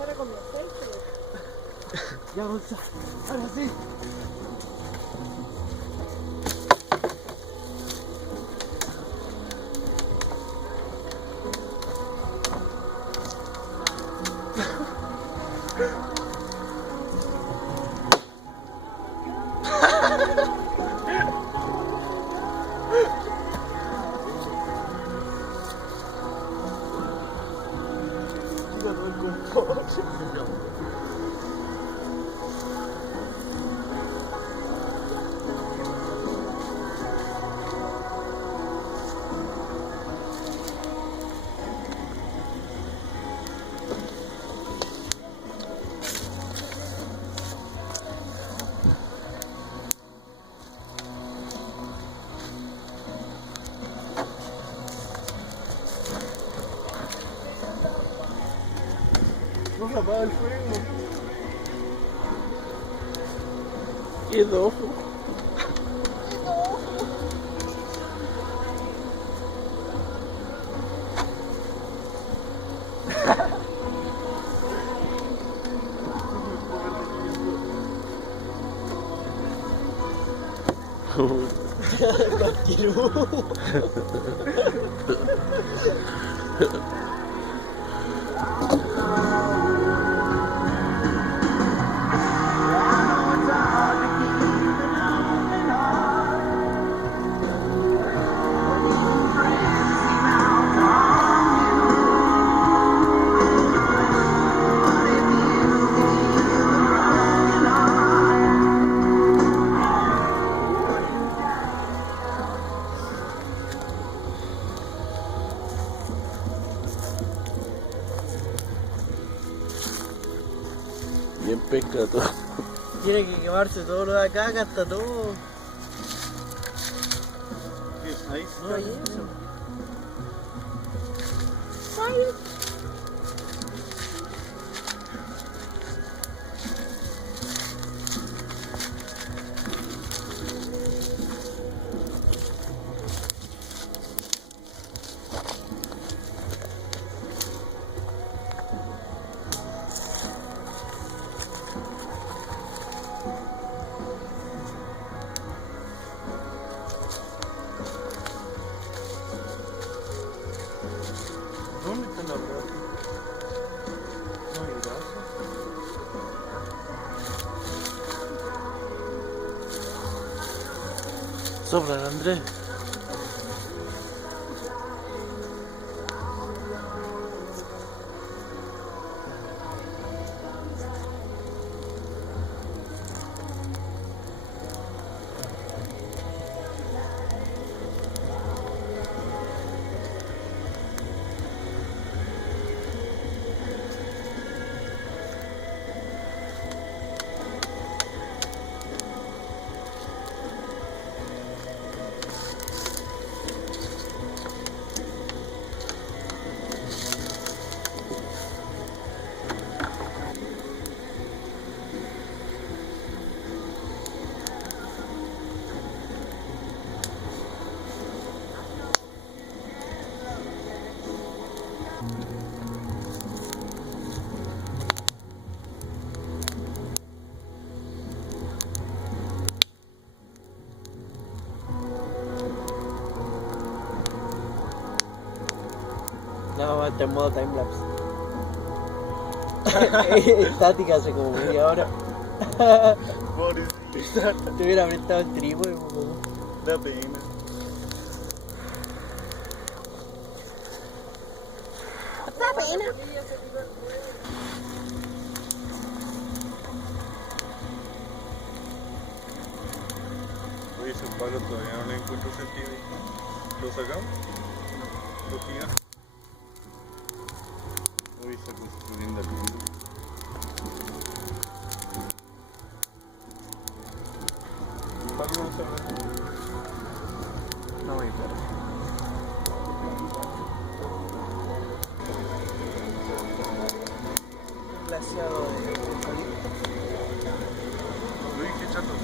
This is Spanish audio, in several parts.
Ahora con mi aceite. Ya, Gonza, ahora sí. No se apaga el fuego. Quedó. Bien pesca todo. Tiene que quemarse todo lo de acá, hasta todo. Ahí No hay eso. ¿Dónde está la roca? No hay brazo. Sopla, Andrés. No, está en modo timelapse. Estática hace como media hora. Pobrecita. Te hubiera apretado el trípode, po. Da pena. Da pena. Oye, ese palo todavía no le encuentro sentido. ¿Lo sacamos? ¿Lo gigas? Uy, se puso linda. El palo no se ve. No me importa. Glaciado de eucalipto. Uy, qué chato.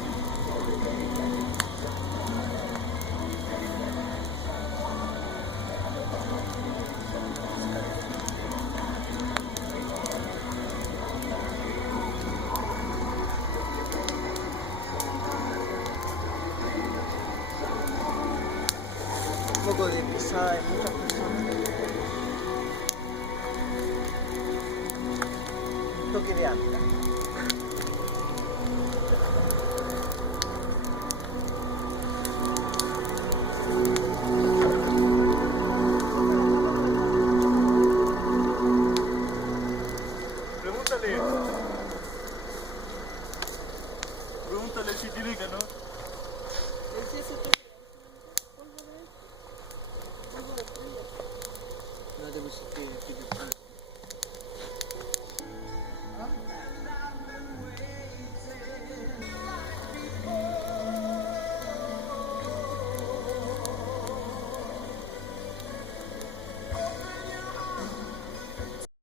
poco de pesada de muchas personas. Un toque de alta. Pregúntale si tiene calor.